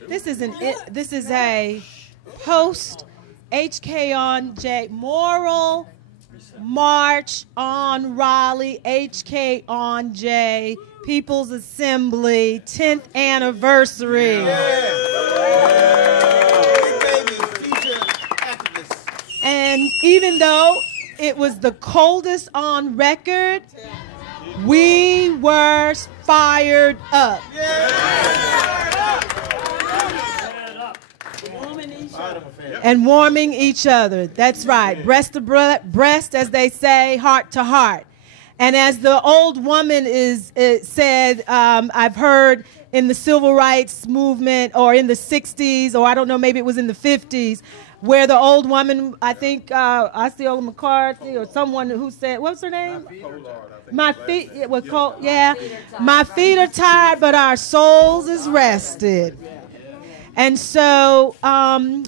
This isn't it. This is a post HKonJ Moral March on Raleigh, HKonJ People's Assembly 10th anniversary. And even though it was the coldest on record, we were fired up. And warming each other. That's right. Breast to breast, as they say, heart to heart. And as the old woman said, I've heard in the civil rights movement, or in the 60s, or I don't know, maybe it was in the 50s, where the old woman, I think Osceola McCarthy or someone who said, what was her name? My feet were cold. Yeah. My feet are tired, but our souls is rested. And so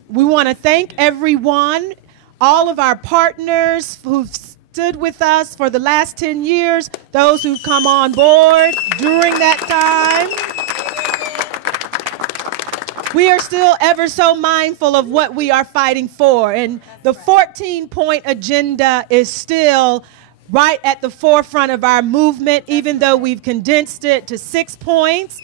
we want to thank everyone, all of our partners who've stood with us for the last 10 years, those who've come on board during that time. We are still ever so mindful of what we are fighting for. And the 14-point agenda is still right at the forefront of our movement, even though we've condensed it to 6 points.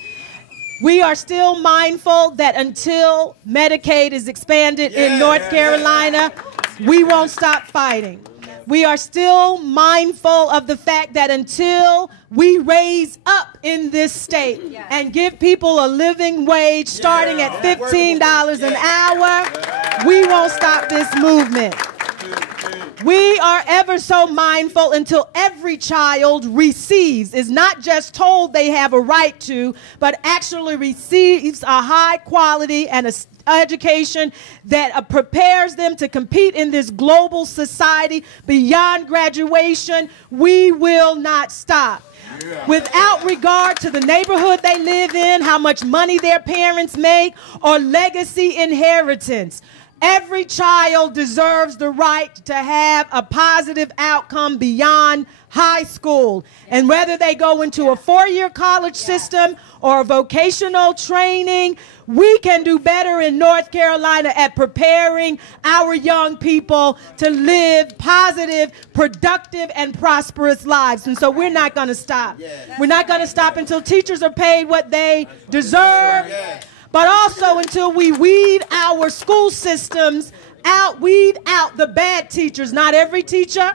We are still mindful that until Medicaid is expanded in North Carolina, we won't stop fighting. We are still mindful of the fact that until we raise up in this state and give people a living wage starting at $15 an hour, we won't stop this movement. We are ever so mindful until every child receives, is not just told they have a right to, but actually receives a high quality and a education that prepares them to compete in this global society beyond graduation. We will not stop. Without regard to the neighborhood they live in, how much money their parents make, or legacy inheritance. Every child deserves the right to have a positive outcome beyond high school. And whether they go into a 4-year college system or vocational training, we can do better in North Carolina at preparing our young people to live positive, productive, and prosperous lives. And so we're not going to stop. We're not going to stop until teachers are paid what they deserve. But also until we weed our school systems out, weed out the bad teachers. Not every teacher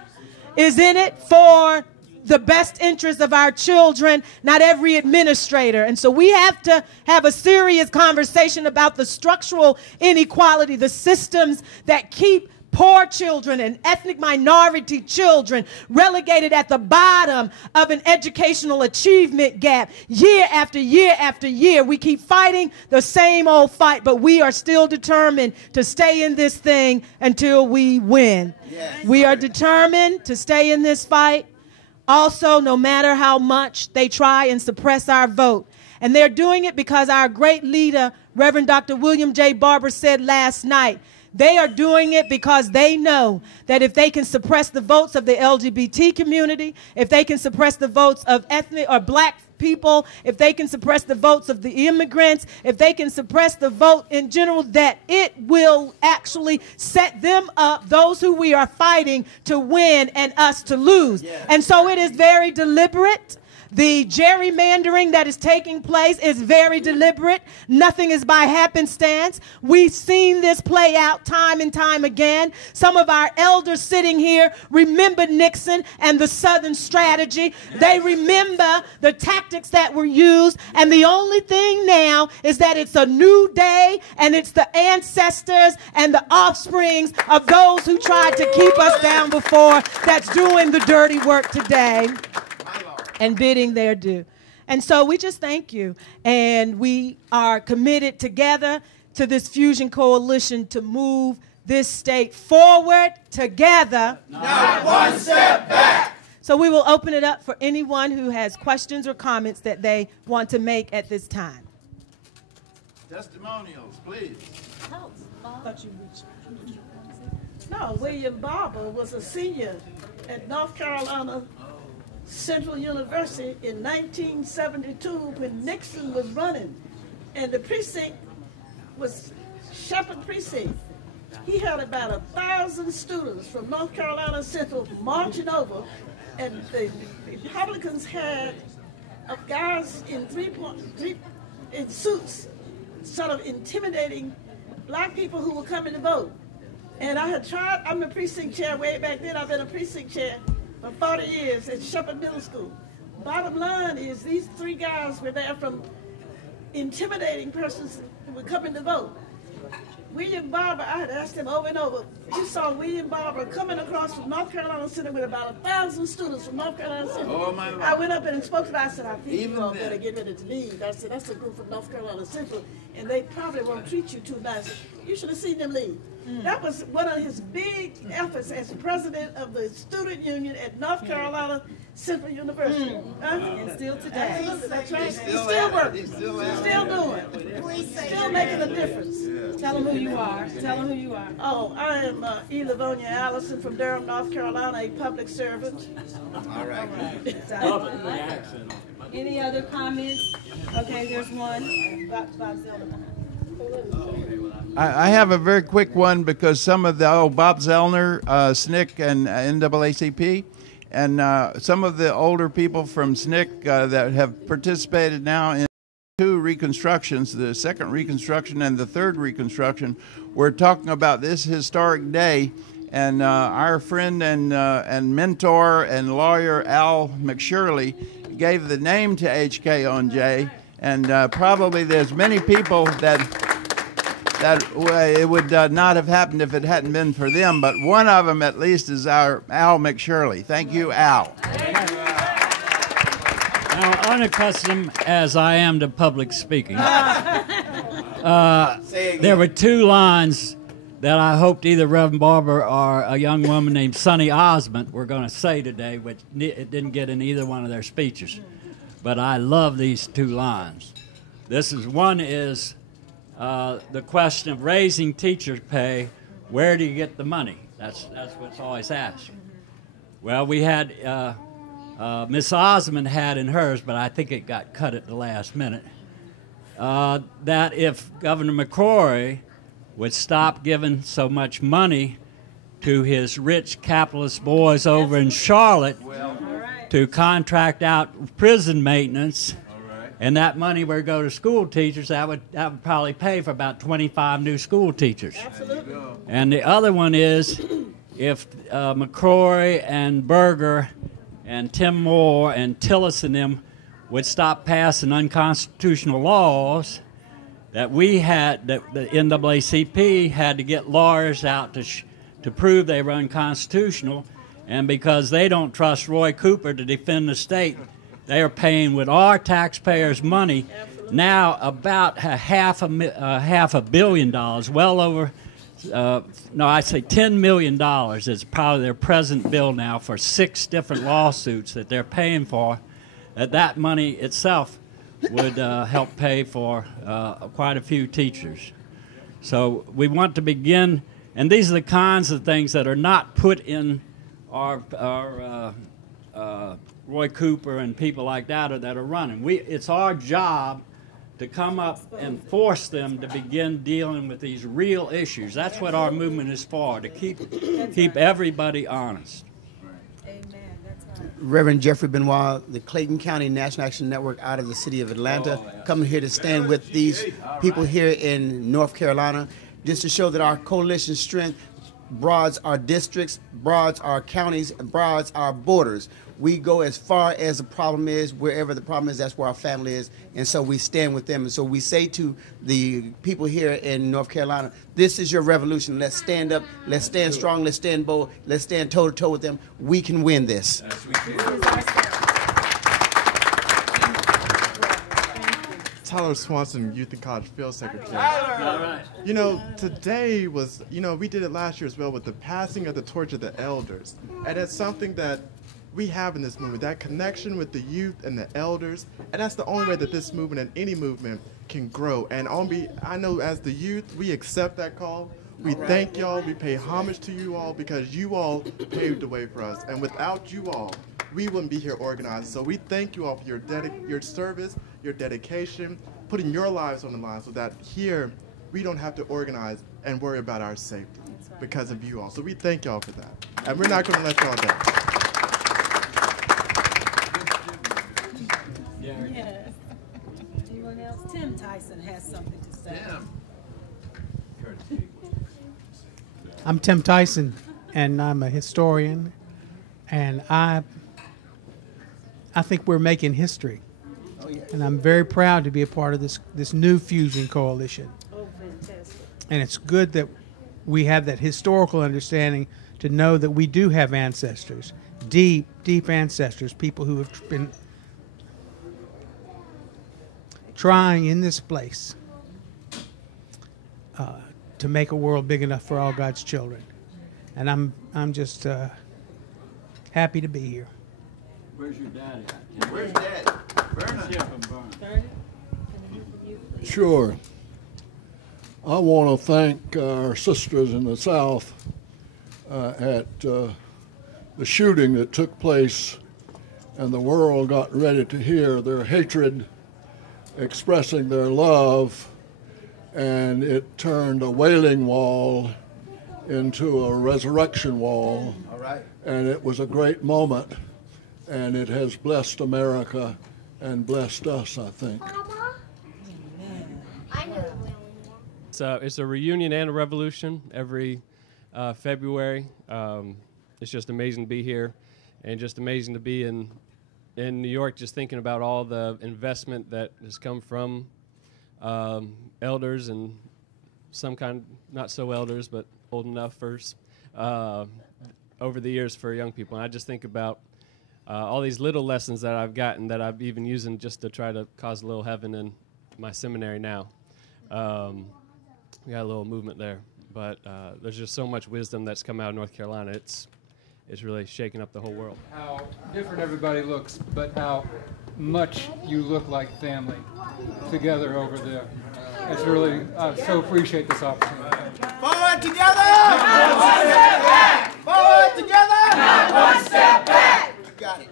is in it for the best interest of our children, not every administrator. And so we have to have a serious conversation about the structural inequality, the systems that keep poor children and ethnic minority children relegated at the bottom of an educational achievement gap. Year after year after year, we keep fighting the same old fight, but we are still determined to stay in this thing until we win. We are determined to stay in this fight. Also, no matter how much they try and suppress our vote. And they're doing it because our great leader, Reverend Dr. William J. Barber, said last night, they are doing it because they know that if they can suppress the votes of the LGBT community, if they can suppress the votes of ethnic or black people, if they can suppress the votes of the immigrants, if they can suppress the vote in general, that it will actually set them up, those who we are fighting, to win and us to lose. And so it is very deliberate. The gerrymandering that is taking place is very deliberate. Nothing is by happenstance. We've seen this play out time and time again. Some of our elders sitting here remember Nixon and the Southern strategy. They remember the tactics that were used. And the only thing now is that it's a new day, and it's the ancestors and the offsprings of those who tried to keep us down before that's doing the dirty work today and bidding their due. And so we just thank you. And we are committed together to this Fusion Coalition to move this state forward together. Not one step back. So we will open it up for anyone who has questions or comments that they want to make at this time. Testimonials, please. No, William Barber was a senior at North Carolina Central University in 1972 when Nixon was running, and the precinct was Shepherd Precinct. He had about 1,000 students from North Carolina Central marching over, and the Republicans had guys in in suits, sort of intimidating black people who were coming to vote. And I had tried, I'm a precinct chair way back then. I've been a precinct chair for 40 years at Shepherd Middle School. Bottom line is these 3 guys were there from intimidating persons who were coming to vote. William Barber, I had asked him over and over. You saw William Barber coming across from North Carolina Center with about 1,000 students from North Carolina Center. Oh, my Lord. I went up and spoke to them. I said, I think you all better get ready to leave. I said, that's a group from North Carolina Central, and they probably won't treat you too nice. You should have seen them leave. That was one of his big efforts as president of the student union at North Carolina Central University. And still today. Absolutely, that's right. He's still working. He's still doing. Still making a difference. Tell them who you are. Tell them who you are. Oh, I am E. Livonia Allison from Durham, North Carolina, a public servant. All right. Any other comments? Okay, there's one. Bob Zellner. I have a very quick one because some of the Bob Zellner, SNCC, and NAACP, and some of the older people from SNCC that have participated now in 2 reconstructions, the second reconstruction and the third reconstruction, we're talking about this historic day. And our friend and mentor and lawyer Al McShirley gave the name to HKonJ, and probably there's many people that it would not have happened if it hadn't been for them, but one of them at least is our Al McShirley. Thank you, Al. Now, unaccustomed as I am to public speaking, there were 2 lines that I hoped either Reverend Barber or a young woman named Sonny Osmond were going to say today, which it didn't get in either one of their speeches. But I love these 2 lines. One is the question of raising teacher pay. Where do you get the money? That's what's always asked. Well, we had Miss Osmond had in hers, but I think it got cut at the last minute. That if Governor McCrory would stop giving so much money to his rich capitalist boys over in Charlotte to contract out prison maintenance, and that money would go to school teachers, that would probably pay for about 25 new school teachers. Absolutely. And the other one is if McCrory and Berger and Tim Moore and Tillis and them would stop passing unconstitutional laws, that we had, that the NAACP had to get lawyers out to prove they were unconstitutional, and because they don't trust Roy Cooper to defend the state, they are paying with our taxpayers' money now about half a billion dollars, well over, I'd say $10 million is probably their present bill now for 6 different lawsuits that they're paying for. That money itself would help pay for quite a few teachers. So we want to begin, and these are the kinds of things that are not put in our Roy Cooper and people like that are running. It's our job to come up and force them to begin dealing with these real issues. That's what our movement is for, to keep everybody honest. Reverend Jeffrey Benoit, the Clayton County National Action Network out of the city of Atlanta, coming here to stand with these people here in North Carolina, just to show that our coalition strength broads our districts, broads our counties, and broads our borders. We go as far as the problem is. Wherever the problem is, that's where our family is, and so we stand with them. And so we say to the people here in North Carolina, this is your revolution. Let's stand up. Let's stand strong. Let's stand bold. Let's stand toe-to-toe with them. We can win this. Tyler Swanson, Youth and College Field Secretary. All right. You know, today was, we did it last year as well with the passing of the torch of the elders. And it's something that we have in this movement, that connection with the youth and the elders. And that's the only way that this movement and any movement can grow. And I know as the youth, we accept that call. We thank y'all. We pay homage to you all because you all paved the way for us. And without you all, we wouldn't be here organized. So we thank you all for your service, your dedication, putting your lives on the line so that here we don't have to organize and worry about our safety because of you all. So we thank y'all for that. And we're not going to let y'all down. Yes. Anyone else? Tim Tyson has something to say. I'm Tim Tyson, and I'm a historian, and I think we're making history. Oh, yeah. And I'm very proud to be a part of this new fusion coalition. Oh, fantastic. And it's good that we have that historical understanding to know that we do have ancestors, deep, deep ancestors, people who have been trying in this place to make a world big enough for all God's children. And I'm just happy to be here. Where's your daddy at? Where's Dad? Sure. I want to thank our sisters in the South at the shooting that took place, and the world got ready to hear their hatred expressing their love, and it turned a wailing wall into a resurrection wall. All right. And it was a great moment, and it has blessed America and blessed us, I think. It's a reunion and a revolution every February. It's just amazing to be here, and just amazing to be in New York, just thinking about all the investment that has come from elders and some kind, not so elders, but old enough first, over the years for young people. And I just think about all these little lessons that I've gotten that I've even using just to try to cause a little heaven in my seminary now. We got a little movement there, but there's just so much wisdom that's come out of North Carolina. It's really shaking up the whole world. How different everybody looks, but how much you look like family together over there. It's really, I so appreciate this opportunity. Forward together! Not one step back! Forward together! Not one step back! Got it.